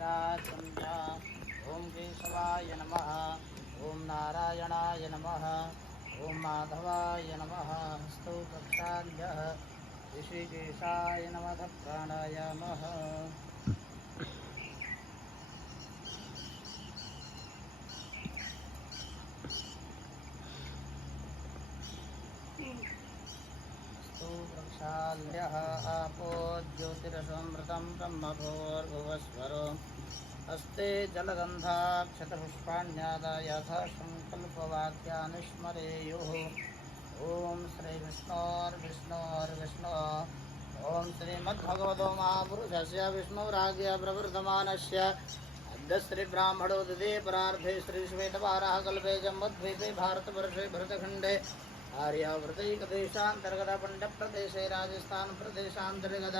सहस्राचन्द्र ओम केशवाय नमः ओम नारायणाय नमः ओम माधवाय नमः हस्तौ प्रक्षाल्यः ऋषिकेशाय नमः प्राणायामः प्रक्षाल्यः आपो ज्योतिरसमृतं ब्रह्मभूर्भुवस्वरो हस्ते जलगन्धाक्षतपुष्पाण्यादाय संकल्पवाक्यानुस्मरेयुः ओम श्री विष्णोर्विष्णोर्विष्णो ओम श्रीमद्भगवतो महापुरुषस्य विष्णुराज्ञया प्रवर्तमानस्य अद्य श्री ब्राह्मणोदये परार्धे श्री श्वेतवाराह कल्पे जम्बुद्वीपे भारतवर्षे भरतखण्डे आर्यावृतैकदेशान्तर्गत पण्डप्रदेशे राजस्थान प्रदेशान्तर्गत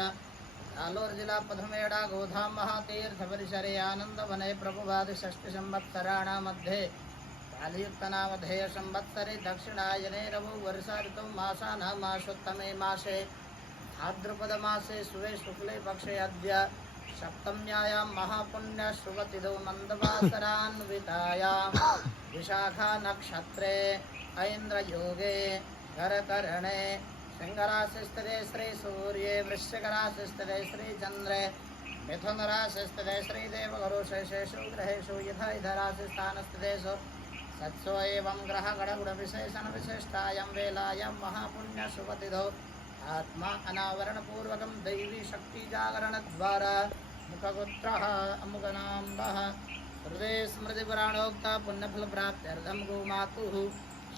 जालोर जिला पद्ममेड़ा गोधाम महातीर्थ परिसरे आनंदवने प्रभुवादि षष्ठी संवत्सराणां मध्ये कालियुक्तनामधेय संवत्सरे दक्षिणायने रवौ वर्षा ऋतौ मासानां मासोत्तमे मासे भाद्रपदमासे शुभे शुक्ले पक्षे अद्य सप्तम्यायां महापुण्य शुभतिथौ मन्दवासरान्वितायां विशाखा नक्षत्रे ऐन्द्रयोगे करकरणे सिंहराशिस्थिते श्री सूर्ये वृश्चिकराशिस्थिते श्री चन्द्रे मिथुनराशिस्थिते श्री देवगुरु शेषेषु ग्रहेषु यथा राशिस्थानस्थितेषु सत्सो एवं ग्रहगणगुणविशेषण विशिष्टायां वेलायां महापुण्यशुभतिथौ आत्मा अनावरणपूर्वकं दैवी शक्तिजागरणद्वारा मुखगोत्रः अमुगनाम्बः हृदये स्मृतिपुराणोक्ता पुण्यफलप्राप्त्यर्थं गोमातुः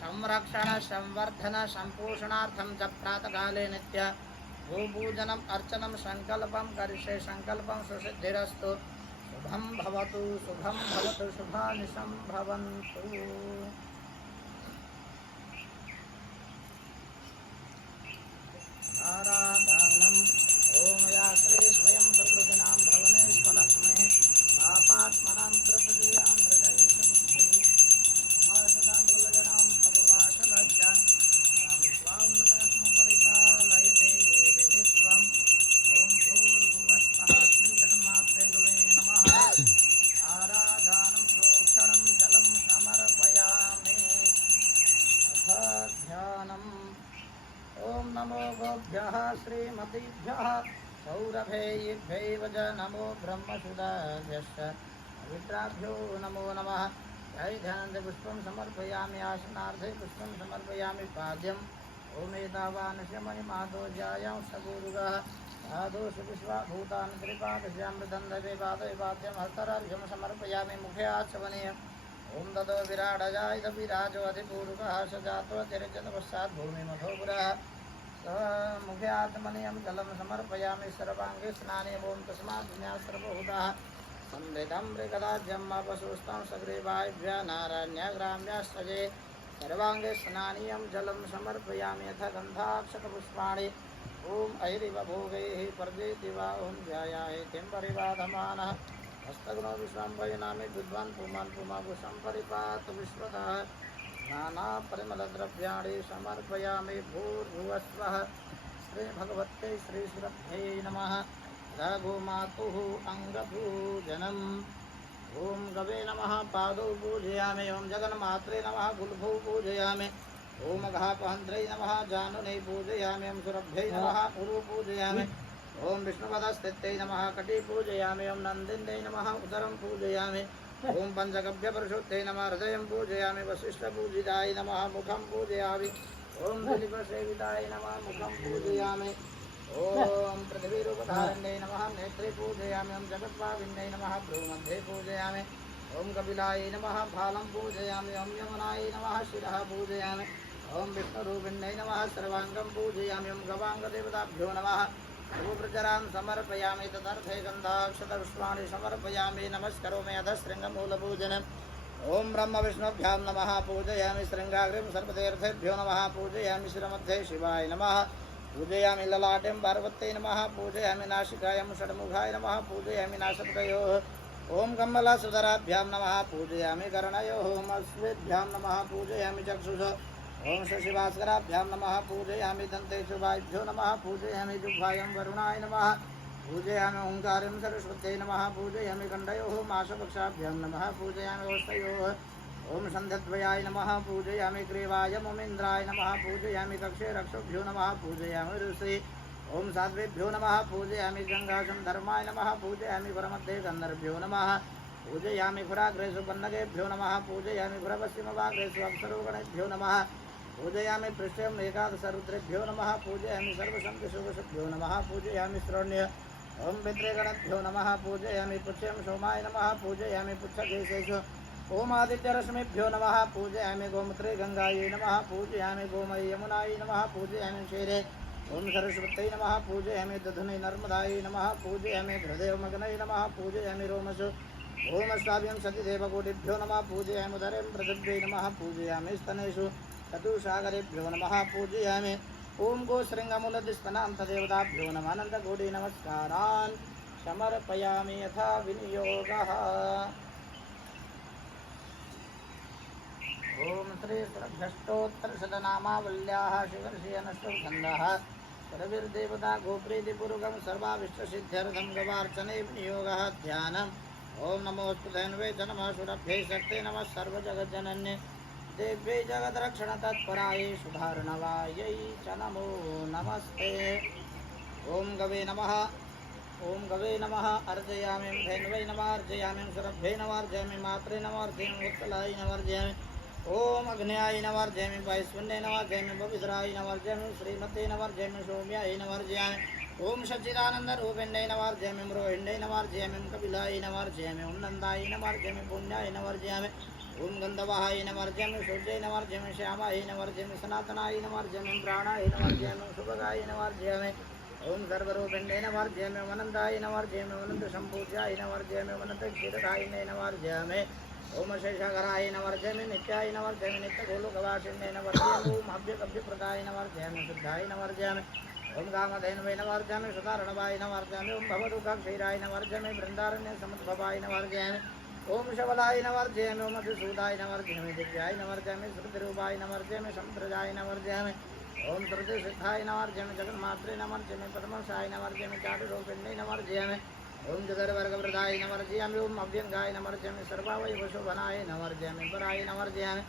संरक्षण संवर्धन संपोषणार्थं च प्रातःकाले नित्य गोपूजनम् अर्चनं संकल्पं करिष्ये संकल्पं सुसिद्धिरस्तु शुभं भवतु शुभानि सम्भवन्तु। आराधनम् ओम या श्री स्वयं सुकृतिनां भवनेश्वलक्ष्मेः पापात्मनां कृतदीयां हृदयेशबुद्धिः मार्गदाङ्गुलजनां अपवासलज्जा विश्वामृतस्म परिपालयते विश्वम् ओम भूर्भुवस्वः श्रीजगन्मात्रे गुवे नमः। आराधनं प्रोक्षणं जलं समर्पयामि अथ ध्यानम् ओम नमो गोभ्यः श्रीमतीभ्यः सौरभेयिभ्यैव च नमो ब्रह्मसुदाभ्यश्च पवित्राभ्यो नमो नमः। जय ध्यान पुष्पं समर्पयामि आसनार्थे पुष्पं समर्पयामि पाद्यम् ओमेतावानस्य मणिमाधोज्यायां सगुरुगः साधुषु विश्वाभूतानि त्रिपादस्यामृतं दवे पादवे पाद्यं हस्तरार्घ्यं समर्पयामि मुखे आचमनीयम् ओम ततो विराडजाय विराजो अधिपूर्वकः स जातो तिरजतपश्चात् भूमिमथो पुरः स मुखे आत्मनीयं जलं समर्पयामि सर्वाङ्गे स्नाने ओम तस्मात् सर्वभूताः संवृतं मृगदाज्यं पशुस्तं सग्रीवाभ्यः नारायण्याग्राम्याश्चये सर्वाङ्गे स्नानीयं जलं समर्पयामि यथा गन्धाक्षतपुष्पाणि ओम ऐरिव भोगैः पर्जेति वा ओम ध्यायाय किं परिबाधमानः हस्तग्नो विश्वाम्भयनामि विद्वान् पुमान् पुमाभूषं परिपात विश्वतः नानापरिमलद्रव्याणि समर्पयामि भूर्भुवस्वः श्रीभगवत्यै श्रीश्रद्धे नमः। रघुमातुः अङ्गपूजनम् ओम गवे नमः पादौ पूजयामि ओम जगन्मात्रे नमः गुल्भौ पूजयामि ओम घापहन्त्रै नमः जानुनै पूजयामि ओम सुरभ्यै नमः उरु पूजयामि ओम विष्णुपदस्थित्यै नमः कटी पूजयामि ओम नन्दिन्यै नमः उदरं पूजयामि ओम पञ्चगव्यपरिशुद्धै नमः हृदयं पूजयामि वसिष्ठपूजिताय नमः मुखं पूजयामि ओम दिलीपसेविताय नमः मुखं पूजयामि ओम पृथ्वीरूपधारिण्यै नमः नेत्रे पूजयामि ओम जगत्पाविन्यै नमः भ्रूमध्ये पूजयामि ओम कपिलाय नमः भालं पूजयामि ओम यमुनाय नमः शिरः पूजयामि ओम विष्णुरूपिण्यै नमः सर्वाङ्गं पूजयामि ओम गवाङ्गदेवताभ्यो नमः सर्वप्रचरान् समर्पयामि तदर्थे गन्धाक्षतपुष्पाणि समर्पयामि नमस्करोमि अधशृङ्गमूलपूजनम् ओम ब्रह्मविष्णुभ्यां नमः पूजयामि शृङ्गाग्रिं सर्वतीर्थेभ्यो नमः पूजयामि शिरमध्ये शिवाय नमः पूजयामि ललाटें पार्वत्यै नमः पूजयामि नासिकायां षड्मुखाय नमः पूजयामि नासपतयोः ओम कमलासुधराभ्यां नमः पूजयामि कर्णयोः ओम अश्वेभ्यां नमः पूजयामि चक्षुषः ओम शशिभास्कराभ्यां नमः पूजयामि दन्तेषु वायुभ्यो नमः पूजयामि जुह्वायां वरुणाय नमः पूजयामि ओंकारिं सरस्वत्यै नमः पूजयामि कण्डयोः माशपक्षाभ्यां नमः पूजयामि हस्तयोः ओम सन्ध्यद्वयाय नमः पूजयामि ग्रीवाय ममेन्द्राय नमः पूजयामि कक्षे रक्षोभ्यो नमः पूजयामि ऋषि ओम साध्वेभ्यो नमः पूजयामि गंगाशं धर्माय नमः पूजयामि परमध्ये गन्धर्भ्यो नमः पूजयामि खुराग्रेषु पन्नगेभ्यो नमः पूजयामि खुरपश्चिमभागेषु अप्सरोगणेभ्यो नमः पूजयामि पृष्ठं एकादशरुद्रेभ्यो नमः पूजयामि सर्वसन्तिशुभशुभ्यो नमः पूजयामि श्रोण्य ओम पितृगणभ्यो नमः पूजयामि पुष्यं सोमाय नमः पूजयामि पुच्छकेशेषु ओम आदित्यरश्मिभ्यो नमः पूजयामि गोमूत्रे गंगायै नमः पूजयामि गोमय यमुनाय नमः पूजयामि क्षीरे ओम सरस्वत्यै नमः पूजयामि दधुने नर्मदायै नमः पूजयामि हृदयमग्नये नमः पूजयामि रोमसु ओम अष्टाभ्यं सतिदेवकोटिभ्यो नमः पूजयामि उदरं पृथिव्यै नमः पूजयामि स्तनेषु चतुसागरेभ्यो नमः पूजयामि ओम गोशृङ्गमूलदिस्तनान्तदेवताभ्यो नमः अनन्तकोटि नमस्कारान् समर्पयामि यथा विनियोगः। ओम श्री श्रीभ्यष्टोत्तरशतनामावल्याः शिवर्षियनष्टगन्धः सर्वैर्देवता गोप्रीतिपूर्वकं सर्वाभीष्टसिद्ध्यर्थं गवार्चने विनियोगः ध्यानम् ओम नमोऽस्तुते च नमः सुरभ्यै शक्ते नमः सर्वजगज्जनन्ये देव्यै जगद्रक्षणतत्परायै सुधार्णवायै च नमो नमस्ते। ओम गवे नमः अर्जयामि धेन्वै नमः अर्जयामि सुरभ्यै नमः अर्जयामि मात्रे नमः अर्जयामि उत्कलाय नमः अर्जयामि ओम अग्न्याय नमः अर्जयामि वैश्वन्ये नमः अर्जयामि पवित्राय नमः अर्जयामि श्रीमते नमः अर्जयामि सौम्याय नमः अर्जयामि ओम सच्चिदानन्दरूपिण्यै नमः अर्जयामि रोहिण्यै नमः अर्जयामि कपिलाय नमः अर्जयामि ओम नन्दाय नमः अर्जयामि पुण्याय नमः अर्जयामि ओम गन्धवाहाय नमः अर्जयामि सूर्याय नमः अर्जयामि श्यामाय नमः अर्जयामि सनातनाय नमः अर्जयामि प्राणाय नमः अर्जयामि सुभगाय नमः अर्जयामि ओम सर्वरूपिण्यै नमः अर्जयामि अनन्ताय नमः अर्जयामि अनन्तसम्पूज्याय नमः अर्जयामि अनन्तक्षीरधारिण्यै नमः अर्जयामि ओम शेषाघराय नमः अर्जयामि नित्याय नमः अर्जयामि नित्यगोलोकवासिन्यै नमः अर्जयामि ओम हव्यकव्यप्रदाय नमः अर्जयामि शुद्धाय नमः अर्जयामि ओम कामधेनवे नमः अर्जयामि सुधारणवाय नमः अर्जयामि ओम भवदुःखक्षीराय नमः अर्जयामि बृन्दारण्यसमुद्भवाय नमः अर्जयामि ओम शबलाय नमः अर्जयामि ओम मधुसूदाय नमः अर्जयामि दिव्याय नमः अर्जयामि श्रुतिरूपाय नमः अर्जयामि समुद्रजाय नमः अर्जयामि ओम श्रुतिसिद्धाय नमः अर्जयामि जगन्मात्रे नमः अर्जयामि पद्मसाय नमः अर्जयामि चारुरूपिण्यै नमः अर्जयामि ओम जगद्वर्गवृद्धाय नमः अर्जयामि ओम अव्यङ्गाय नमः अर्जयामि सर्वावयवशोभनाय नमः अर्जयामि पराय नमः अर्जयामि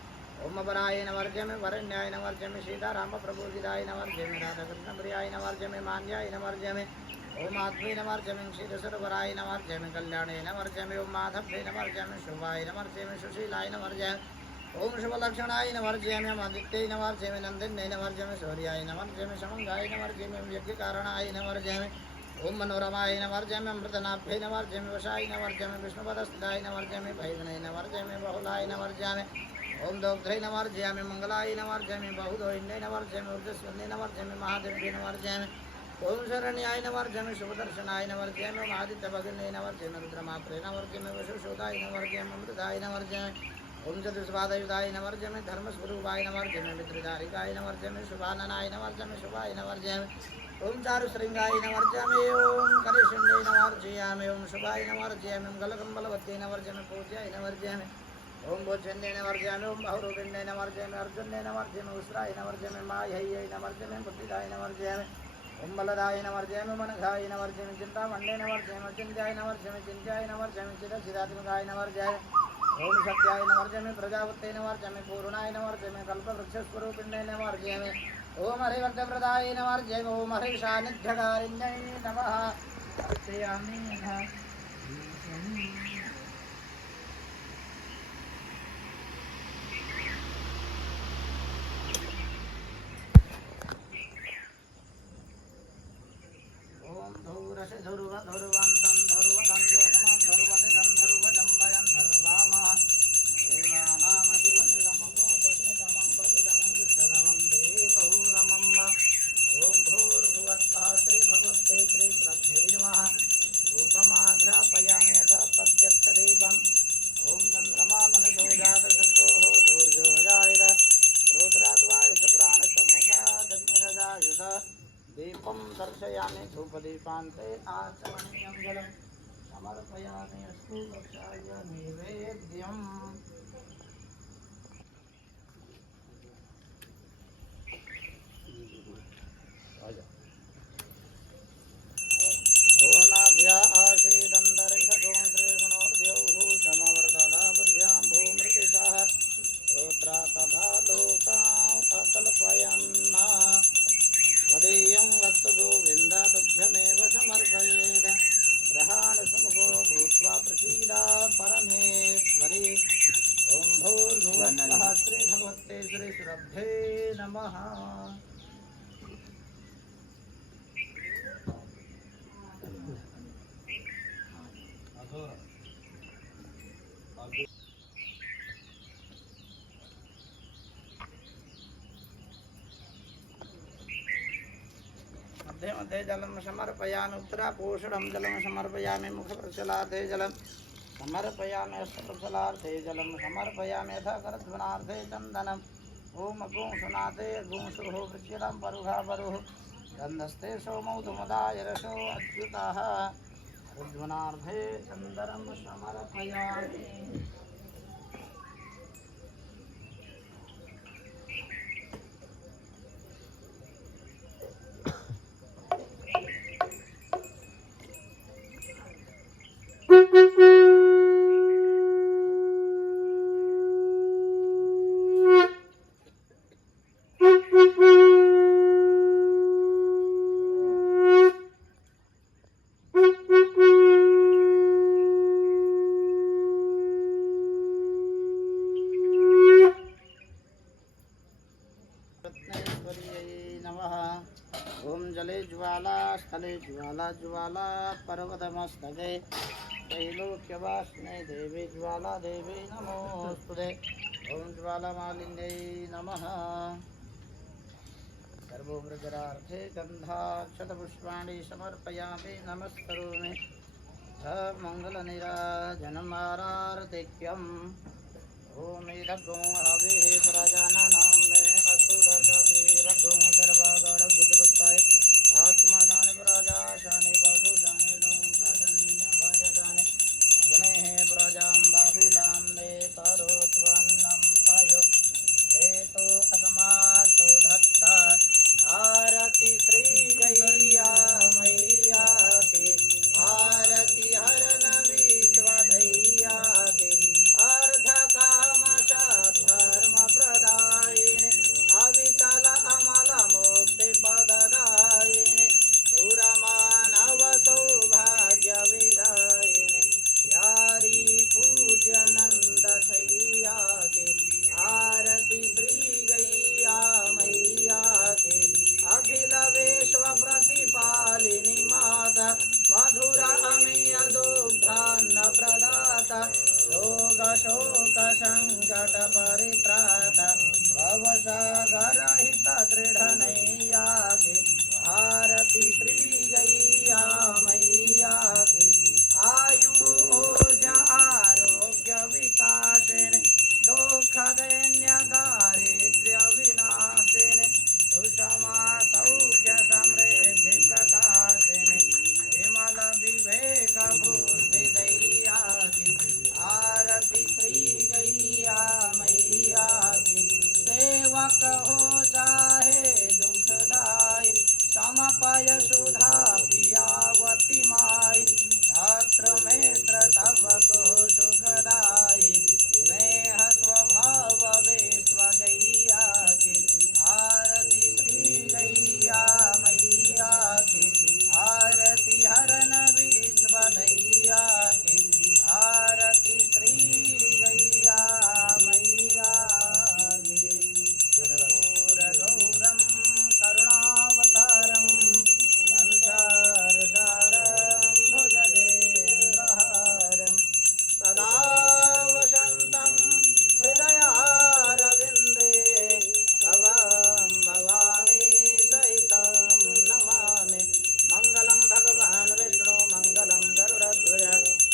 ओम पराय नमः अर्जयामि वरण्याय नमः अर्जयामि सीतारामप्रभुजिताय नमः अर्जयामि राधाकृष्णप्रियाय नमः अर्जयामि मान्याय नमः अर्जयामि ओम आत्मे नमः अर्जयामि क्षीरसरोवराय नमः अर्जयामि कल्याणे नमः अर्जयामि ओम माधवे नमः अर्जयामि शुभाय नमः अर्जयामि सुशीलाय नमः अर्जयामि ओम शुभलक्षणाय नमः अर्जयामि आदित्यै नमः अर्जयामि नन्दिन्यै नमः अर्जयामि शौर्याय नमः अर्जयामि समङ्गाय नमः अर्जयामि यज्ञकारणाय नमः अर्जयामि ओम मनोरमाय नमः अर्जयामि अमृतनाभ्यै नमः अर्जयामि वशाय नमः अर्जयामि विष्णुपदस्थिताय नमः अर्जयामि भैगणे नमः अर्जयामि बहुलाय नमः अर्जयामि ओम दौग्ध्यै नमः अर्जयामि मंगलाय नमः अर्जयामि बहुदोहिन्यै नमः अर्जयामि ऊर्जस्वन्यै नमः अर्जयामि महादेव्यै नमः अर्जयामि ओम शरण्याय नमः अर्जयामि शुभदर्शनाय नमः अर्जयामि ओम आदित्यभगिन्यै नमः अर्जयामि रुद्रमात्रे नमः अर्जयामि वशुशोदाय नमः अर्जयामि अमृताय नमः अर्जयामि ओम चतुष्पादयुधाय नमः अर्जयामि धर्मस्वरूपाय नमः अर्जयामि मित्रधारिकाय नमः अर्जयामि शुभाननाय नमः अर्जयामि शुभाय नमः अर्जयामि ओम चारुश्रृंगाय नमः अर्जयामि ओम करिशुण्यै नमः अर्जयामि ओम शुभाय नमः अर्जयामि ओम गलकम्बलवत्यै नमः अर्जयामि पूज्याय नमः अर्जयामि ओम भोजन्यै नमः अर्जयामि ओम बहुरूपिण्यै नमः अर्जयामि अर्जुन्यै नमः अर्जयामि उस्राय नमः अर्जयामि माह्यै नमः अर्जयामि बुद्धिदाय नमः अर्जयामि ओम बलदाय नमः अर्जयामि मनघाय नमः अर्जयामि चिन्तामण्यै नमः अर्जयामि चिन्त्याय नमः अर्जयामि चिन्त्याय नमः अर्जयामि चिदचिदात्मकाय नमः अर्जयामि ओम सत्याय नमः अर्जयामि प्रजापत्यै नमः अर्जयामि पूर्णाय नमः अर्जयामि कल्पवृक्षस्वरूपिण्यै नमः अर्जयामि ओम हरिवर्धप्रदाय नमः अर्जयामि ओम हरिसान्निध्यकारिण्यै नमः अर्चयामि यथा ओम धूरसे धुर्वधुर्वन्तं धुर्वधन्योषमं धुर्वतिदं धुर्वजम्बयं धर्वामः देवानामखिलनिगमगोतस्मितमं पतितं विष्टदमं देवहुरमम्ब ओम भूर्भुवस्वः श्रीभगवते श्रीश्रद्धे नमः रूपमाघ्रापयामि यथा प्रत्यक्षदेवम् ओम चन्द्रमा मनसो जातशक्तोः सूर्यो जायत रुद्राद्वायुष प्राणसमुखादग्निरजायुध दीपं दर्शयामि धूपदीपान्ते आचमनीयं जलं समर्पयामि अस्तु कक्षाय नैवेद्यम् ओम या आशीदन्तरिक्षगो श्रीगुणोर्द्यौः समवर्तदापद्भ्यां भूमृतिशः श्रोत्रा तथा लोकाम् अकल्पयन्ना वदेयं वस्तु गोविन्द तुभ्यमेव समर्पयेत् ग्रहाणसमुखो भूत्वा प्रसीदा परमेश्वरी ॐ भूर्भुवस्सुवः श्रीभगवते श्रीसुरभ्ये नमः। मध्ये मध्ये जलं समर्पयामि उत्तरापोषणं जलं समर्पयामि मुखप्रचलार्थे जलं समर्पयामि हस्तप्रचलार्थे जलं समर्पयामि यथा करध्वनार्थे चन्दनम् ॐ अगुंसुनाथे अगुंसुः वृच्यलं परुहा परुः गन्धस्ते सोमौधुमदाय रसो अच्युतः करध्वनार्थे चन्दनं समर्पयामि। ओम जले ज्वाला स्थले ज्वाला ज्वाला पर्वतमस्तके त्रैलोक्यवासिने देवी ज्वाला देवी नमोस्तुते। ओम ज्वालामालिन्यै नमः। सर्वोमृगरार्थे गन्धाक्षतपुष्पाणि समर्पयामि नमस्करोमि मङ्गलनीराजनमारार्तिक्यम्। ओम इदगो हविः प्रजानानां मे असुरसवीरगो सर्वगणगुजवत्ताय आत्मशानि प्रजाशानि पशुशानि लोकशन्यभयशानि अग्नेः प्रजां बाहुलां दे करोत्वन्नं पयो हेतो असमासो धत्ता आरति श्रीगैया मैया की आरति हरन विश्वदैया की धर्म प्रदायिने अविचल अमल मुक्ति पददायिने सुरमानव सौभाग्य विदायिने यारी पूज्य नंद छैया के आरती श्री गैया मैया के अखिल विश्व प्रतिपालिनी माता मधुर अमीय दुग्धान्न प्रदाता रोग शोक संकट परित्राता भवसागर हित दृढ़ नैया के आरती श्री गैया मैया के आयु ओज आरोग्य विकासिने दुख दैन्य दारिद्र्य विनाशिने सुषमा सौख्य समृद्धि प्रकाशिने विमल विवेक बुद्धि दैया की आरती श्री गैया मैया की सेवक हो चाहे दुखदाई समपय सुधा पियावती माई छात्र मित्र सबको सुखदाई स्नेह स्वभाव विश्व गैया की आरती श्री गैया मैया की आरती हरन विश्व दैया की आरती श्री गैया मैया की गौरम करुणावतारम संसार सारम भुजगेन्द्रहारम सदा वसन्तं हृदयारविन्दे भवां भवानी सहितं नमामि। मंगलम भगवान विष्णु मंगलम गरुड़ध्वज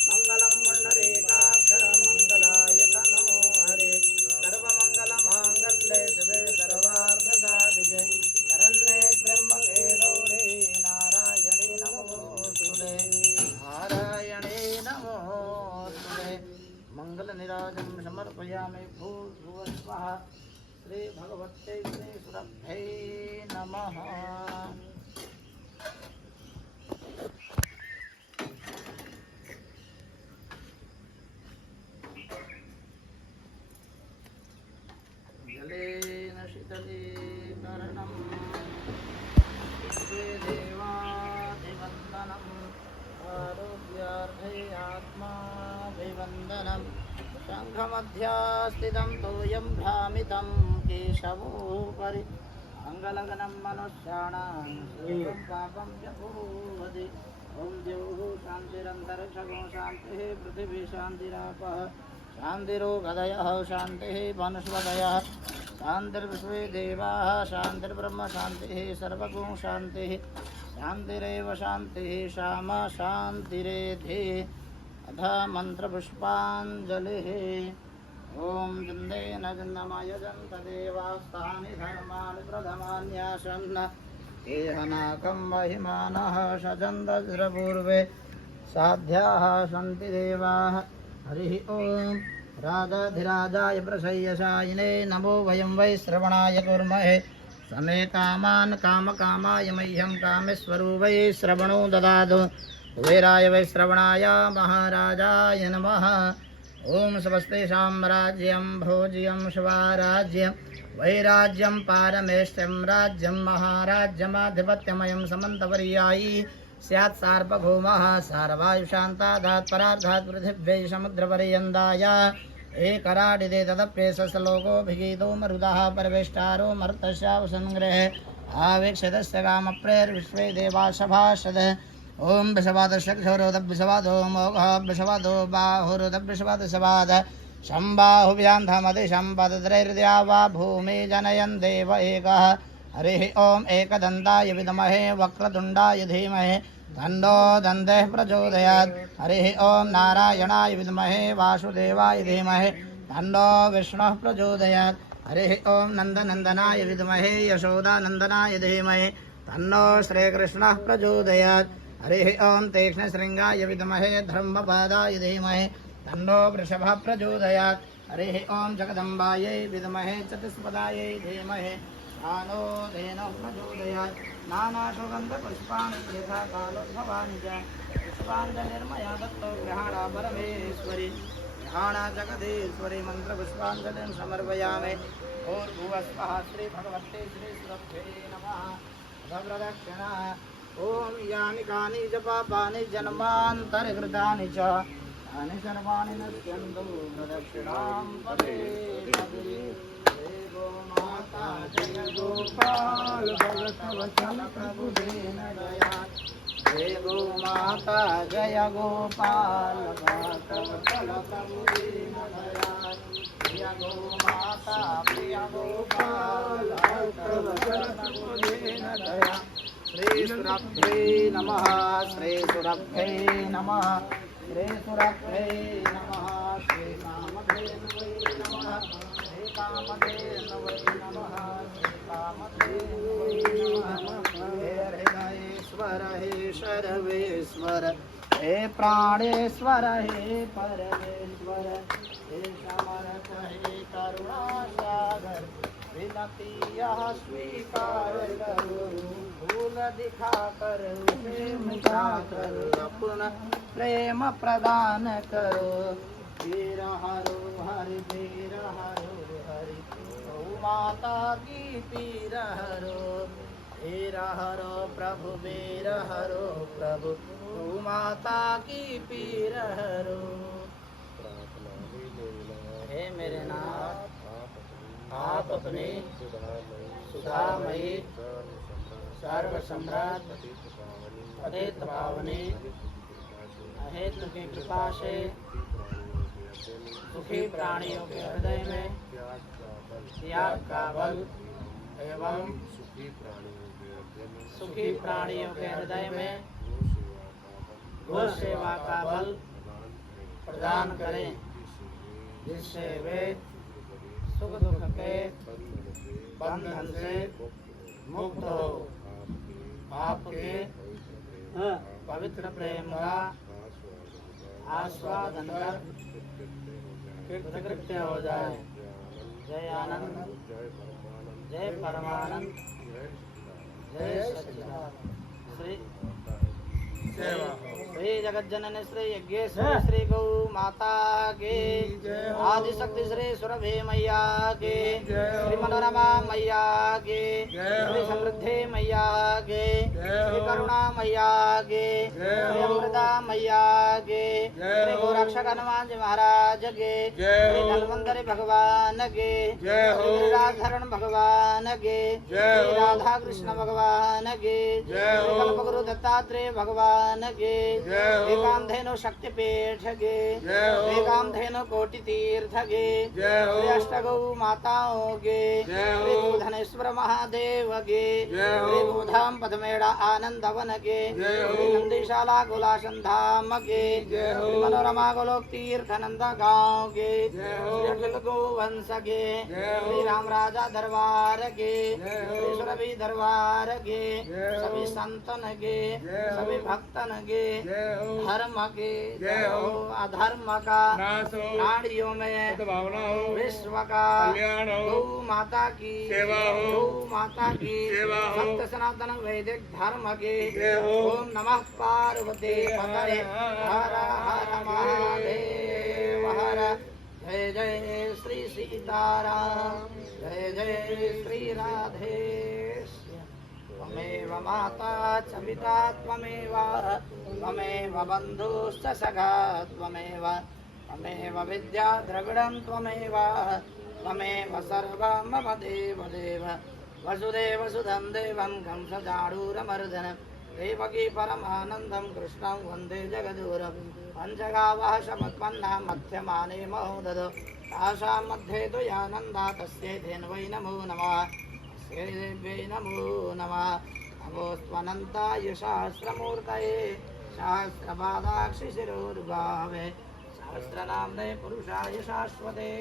मंगलम पुंडरीकाक्ष मंगलाय तनो हरे सर्वमंगल मांगल्ये शिवे सर्वार्थसाधिके शरण्ये त्र्यंबके गौरी नारायणे नमोस्तुते नारायणे नमोस्तुते। मंगल निराजं समर्पयामि भूर्भुवस्वः श्री भगवते श्री सुरभ्ये नमः। वन्दनं शङ्खमध्यास्थितं तोयं भ्रामितं केशवोपरि मङ्गलगनं मनुष्याणां सर्वं पापं व्यभूवति ॐ द्यौः शान्तिरन्तरिक्षगो शान्तिः पृथिवी शान्तिरापः शान्तिरोगदयः शान्तिः वनस्पतयः शान्तिर्विश्वे देवाः शान्तिर्ब्रह्म शान्तिः सर्वगुण शान्तिः शान्तिरेव शान्तिः श्यामा शान्तिरेधि अथ मन्त्रपुष्पाञ्जलिः ॐ जन्देन जन्नमय जन्तदेवास्तानि धर्माणि प्रथमान्यासन्न एहनाकं महिमानः शजन्दज्रपूर्वे साध्याः सन्ति देवाः हरिः ॐ राजाधिराजाय प्रसय्यशायिने नमो वयं वै श्रवणाय कुर्महे समे कामान् कामकामाय मह्यं कामेश्वरो वै श्रवणो ददातु कुबेराय वै श्रवणाय महाराजाय नमः ॐ स्वस्ति साम्राज्यं भोज्यं स्वराज्यं वैराज्यं पारमेष्ठ्यं राज्यं महाराज्यमाधिपत्यमयं समन्तपर्यायी स्यात् सार्वभौमः सार्वायुशान्तादात् परार्धात् पृथिव्यै समुद्रपर्यन्ताय एकराडिते तदप्येषश्लोकोऽभिगीतो मरुदः परवेष्टारो मरुतस्यावसङ्ग्रहे आवेक्षतस्य कामप्रेर्विश्वे देवासभाषद ॐ विषवादशक्षरोदविषवादो मोघः विषवादो बाहुरुदविषवादशवाद शम्बाहुव्यान्धमदिशम्पदत्रैर्द्या वा भूमि जनयन् देव एकः हरिः ॐ एकदन्ताय विद्महे वक्रतुण्डाय धीमहि तन्नो दन्तेः प्रचोदयात् हरिः ॐ नारायणाय विद्महे वासुदेवाय धीमहि तन्नो विष्णुः प्रचोदयात् हरिः ॐ नन्दनन्दनाय विद्महे यशोदानन्दनाय धीमहि तन्नो श्रीकृष्णः प्रचोदयात् हरिः ॐ तीक्ष्णशृङ्गाय विद्महे धर्मपादाय धीमहि तन्नो वृषभः प्रचोदयात् हरिः ॐ जगदम्बायै विद्महे चतुष्पदायै धीमहि आनो धेनो प्रचोदयात् नानासुगन्धपुष्पाणि यथा कालोद्भवानि च पुष्पाञ्जलिर्मया दत्तो ग्रहाणा परमेश्वरि ग्रहाणा जगदीश्वरि मन्त्रपुष्पाञ्जलिं समर्पयामि भूर्भुवस्वः श्रीभगवते श्रीसुरभ्ये नमः प्रदक्षिणा ॐ यानि कानि च पापानि जन्मान्तरकृतानि च तानि सर्वाणि नश्यन्तु प्रदक्षिणां पदे पदे माता जय गोपाल भगवतवचन प्रभु दीन दयाल जय गो माता जय गोपाल भगवतवचन प्रभु दीन दयाल जय गो माता प्रिय गोपाल भगवतवचन प्रभु दीन दयाल श्री सुरभ्ये नमः श्री सुरभ्ये नमः श्री सुरभ्ये नमः श्री कामधेनवे नमः श्री कामधेनवे नमः श्री कामधेनवे नमः हे हृदयेश्वर हे सर्वेश्वर हे प्राणेश्वर हे परमेश्वर हे समर्थ हे करुणासागर विनती यह स्वीकार करो भूल दिखा कर उसे मिटा कर अपना प्रेम प्रदान करो वीर हरो हरि वीर हरो हरि गौ माता की पीर हरो वीर हरो प्रभु वीर हरो प्रभु गौ माता की पीर हरो। हे मेरे नाथ आप अपने सुधामयी सर्व सम्राट पतित पावनी अहेतु की कृपा से सुखी प्राणियों के हृदय में त्याग का बल एवं सुखी प्राणियों के हृदय में गो सेवा का बल प्रदान करें जिससे वे सुख दुख के बंधन से मुक्त हो आपके पवित्र प्रेम का आस्वादन कर कृतकृत्य हो जाए। जय आनंद जय परमानंद जय सच्चिदानंद श्री श्री जगज्जननी श्री यज्ञेश्वरी श्री गौ माता के आदिशक्ति श्री सुरभि मैया के श्री मनोरमा मैया के श्री समृद्धि मैया के श्री करुणा मैया के श्री अमृता मैया के श्री गोरख रक्षक हनुमान जी महाराज के, जय श्री हो। धन्वंतरि भगवान के, जय हो। श्री गिरिराधरण भगवान के, जय श्री हो। राधा कृष्ण भगवान के, जय हो। श्री कल्पगुरु दत्तात्रेय भगवान के, जय हो। एकांधेनु शक्तिपीठ के, जय हो। एकांधेनु कोटि तीर्थ के, जय हो। श्री अष्टगौ माताओं के, जय हो। श्री भूधनेश्वर महादेव के, जय हो। श्री भूधाम पदमेड़ा आनंदवन के, जय हो। श्री नंदीशाला गुलाशन धाम के, जय हो। श्री मनोरमा गोलोक तीर्थ नंद गाँव के, जय हो। श्री अखिल गोवंश के, जय हो। श्री राम राजा दरबार के, जय हो। श्री सुरभि दरबार के, जय हो। सभी संतन के, जय हो। सभी भक्तन के, जय हो। धर्म के जय हो। अधर्म का नाश हो। प्राणियों में सद्भावना हो। विश्व का कल्याण हो। गौ माता की सेवा हो। गौ माता की सेवा हो। सत्य सनातन वैदिक धर्म के जय हो। ओम नमः पार्वती पतये हर हर महादेव हर जय जय श्री सीताराम जय जय श्री राधेश्याम त्वमेव माता च पिता त्वमेव त्वमेव बन्धुश्च सखा त्वमेव त्वमेव विद्या द्रविडं त्वमेव त्वमेव सर्वं मम देवदेव वसुदेव सुधं देवं कंसचाणूरमर्दन देवकी परमानन्दं कृष्णं वन्दे जगद्गुरुं पञ्चगावः समुत्पन्ना मध्यमाने महोदध तासां मध्ये द्वयानन्दा तस्यै धेन्वै नमो नमः तस्यै देव्यै नमो नमः नमोऽस्त्वनन्ताय सहस्रमूर्तये सहस्रपादाक्षिशिरोर्भावे सहस्रनाम्ने पुरुषाय शाश्वते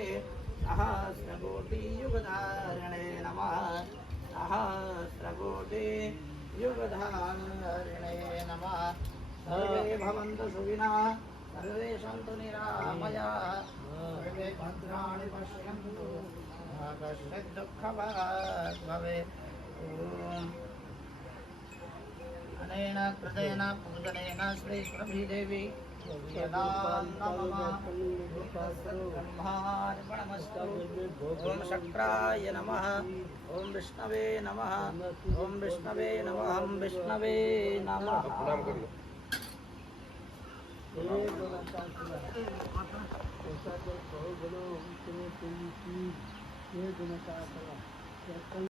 सहस्रकोटियुगधारिणे नमः सहस्रकोटियुगधारिणे नमः सर्वे भवन्तु सुखिनः सर्वे सन्तु निरामयाः सर्वे भद्राणि पश्यन्तु मा कश्चित् दुःखभाग् भवेत् ॐ अनेन कृतेन पूजनेन श्रीप्रभुदेवी ब्रह्मार्पणमस्तु ओम शक्राय नमः ओम विष्णवे नमः ओम विष्णवे नमः ओम विष्णवे नमः प्रणाम कर लो।